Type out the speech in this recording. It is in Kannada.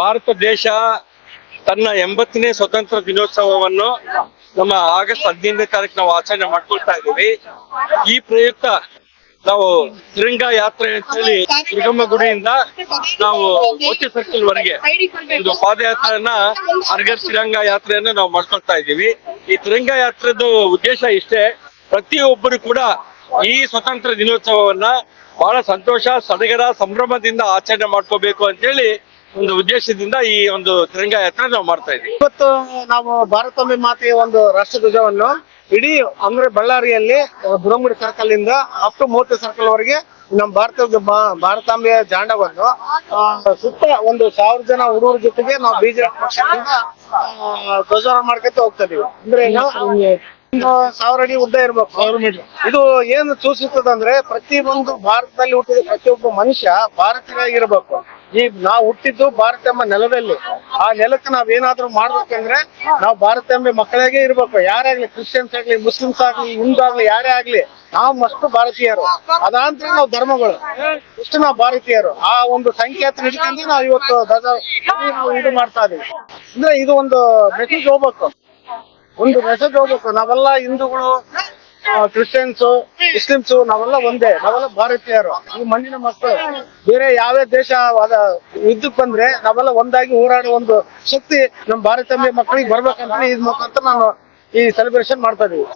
ಭಾರತ ದೇಶ ತನ್ನ 80ನೇ ಸ್ವತಂತ್ರ ದಿನೋತ್ಸವವನ್ನು ನಮ್ಮ ಆಗಸ್ಟ್ 15ನೇ ತಾರೀಕು ನಾವು ಆಚರಣೆ ಮಾಡ್ಕೊಳ್ತಾ ಇದ್ದೀವಿ. ಈ ಪ್ರಯುಕ್ತ ನಾವು ತಿರಂಗಾ ಯಾತ್ರೆ ಅಂತೇಳಿ ದುರ್ಗಮ್ಮ ಗುಡಿಯಿಂದ ನಾವು ಮೋತಿ ಸರ್ಕಲ್ ವರೆಗೆ ಒಂದು ಪಾದಯಾತ್ರೆಯನ್ನ ಹರ್ಘರ್ ತಿರಂಗಾ ಯಾತ್ರೆಯನ್ನ ನಾವು ಮಾಡ್ಕೊಳ್ತಾ ಇದ್ದೀವಿ. ಈ ತಿರಂಗಾ ಯಾತ್ರೆದು ಉದ್ದೇಶ ಇಷ್ಟೇ, ಪ್ರತಿಯೊಬ್ಬರು ಕೂಡ ಈ ಸ್ವತಂತ್ರ ದಿನೋತ್ಸವವನ್ನ ಬಹಳ ಸಂತೋಷ, ಸಡಗರ, ಸಂಭ್ರಮದಿಂದ ಆಚರಣೆ ಮಾಡ್ಕೋಬೇಕು ಅಂತೇಳಿ ಒಂದು ಉದ್ದೇಶದಿಂದ ಈ ಒಂದು ತಿರಂಗಾ ಯಾತ್ರೆ ನಾವು ಮಾಡ್ತಾ ಇದ್ದೀವಿ. ಇವತ್ತು ನಾವು ಭಾರತಾಂಬೆ ಮಾತೆಯ ಒಂದು ರಾಷ್ಟ್ರಧ್ವಜವನ್ನು ಇಡೀ ಅಂದ್ರೆ ಬಳ್ಳಾರಿಯಲ್ಲಿ ಬುರಂಗುಡಿ ಸರ್ಕಲ್ ಇಂದ ಅಪ್ ಟು ಮೋತಿ ಸರ್ಕಲ್ ವರೆಗೆ ನಮ್ಮ ಭಾರತಾಂಬೆಯ ಜಾಂಡವನ್ನು ಸುತ್ತ ಒಂದು 1000 ಜನ ಹುಡುಗರ ಜೊತೆಗೆ ನಾವು ಬಿಜೆಪಿ ಪಕ್ಷದಿಂದ ಧ್ವಜಾರೋಹಣ ಮಾಡ್ಕೊತ ಹೋಗ್ತಾ ಇದೀವಿ. ಅಂದ್ರೆ 1000 ಅಡಿ ಉದ್ದ ಇರ್ಬೇಕು. 1000 ಮೀಟರ್. ಇದು ಏನು ಸೂಚಿಸ್ತದಂದ್ರೆ ಪ್ರತಿ ಒಂದು ಭಾರತದಲ್ಲಿ ಹುಟ್ಟಿದ ಪ್ರತಿಯೊಬ್ಬ ಮನುಷ್ಯ ಭಾರತೀಯರಾಗಿರ್ಬೇಕು. ನಾವು ಹುಟ್ಟಿದ್ದು ಭಾರತಾಂಬೆ ನೆಲದಲ್ಲಿ. ಆ ನೆಲಕ್ಕೆ ನಾವೇನಾದ್ರೂ ಮಾಡ್ಬೇಕಂದ್ರೆ ನಾವು ಭಾರತಾಂಬೆ ಮಕ್ಕಳಿಗೆ ಇರ್ಬೇಕು. ಯಾರೇ ಆಗ್ಲಿ, ಕ್ರಿಶ್ಚಿಯನ್ಸ್ ಆಗ್ಲಿ, ಮುಸ್ಲಿಮ್ಸ್ ಆಗ್ಲಿ, ಹಿಂದೂ ಆಗ್ಲಿ, ಯಾರೇ ಆಗ್ಲಿ, ನಾವು ಮಸ್ತ್ ಭಾರತೀಯರು. ಅದಾಂತರ ನಾವು ಧರ್ಮಗಳು ಇಷ್ಟು ನಾವು ಭಾರತೀಯರು. ಆ ಒಂದು ಸಂಖ್ಯಾತ ಹಿಡ್ಕೊಂಡು ನಾವು ಇವತ್ತು ನಾವು ಇದು ಮಾಡ್ತಾ ಇದೀವಿ. ಅಂದ್ರೆ ಇದು ಒಂದು ಮೆಸೇಜ್ ಹೋಗ್ಬೇಕು, ನಾವೆಲ್ಲ ಹಿಂದೂಗಳು, ಕ್ರಿಶ್ಚಿಯನ್ಸ್, ಮುಸ್ಲಿಮ್ಸ್ ನಾವೆಲ್ಲ ಒಂದೇ, ನಾವೆಲ್ಲ ಭಾರತೀಯರು, ಈ ಮಣ್ಣಿನ ಮಕ್ಕಳು. ಬೇರೆ ಯಾವ್ದೇ ದೇಶ ಯುದ್ಧಕ್ಕೆ ಬಂದ್ರೆ ನಾವೆಲ್ಲ ಒಂದಾಗಿ ಹೋರಾಡುವ ಒಂದು ಶಕ್ತಿ ನಮ್ಮ ಭಾರತಾಂಬೆ ಮಕ್ಕಳಿಗೆ ಬರ್ಬೇಕಂತ ಇದ್ ಮುಖಾಂತರ ನಾನು ಈ ಸೆಲೆಬ್ರೇಷನ್ ಮಾಡ್ತಾ ಇದೀವಿ.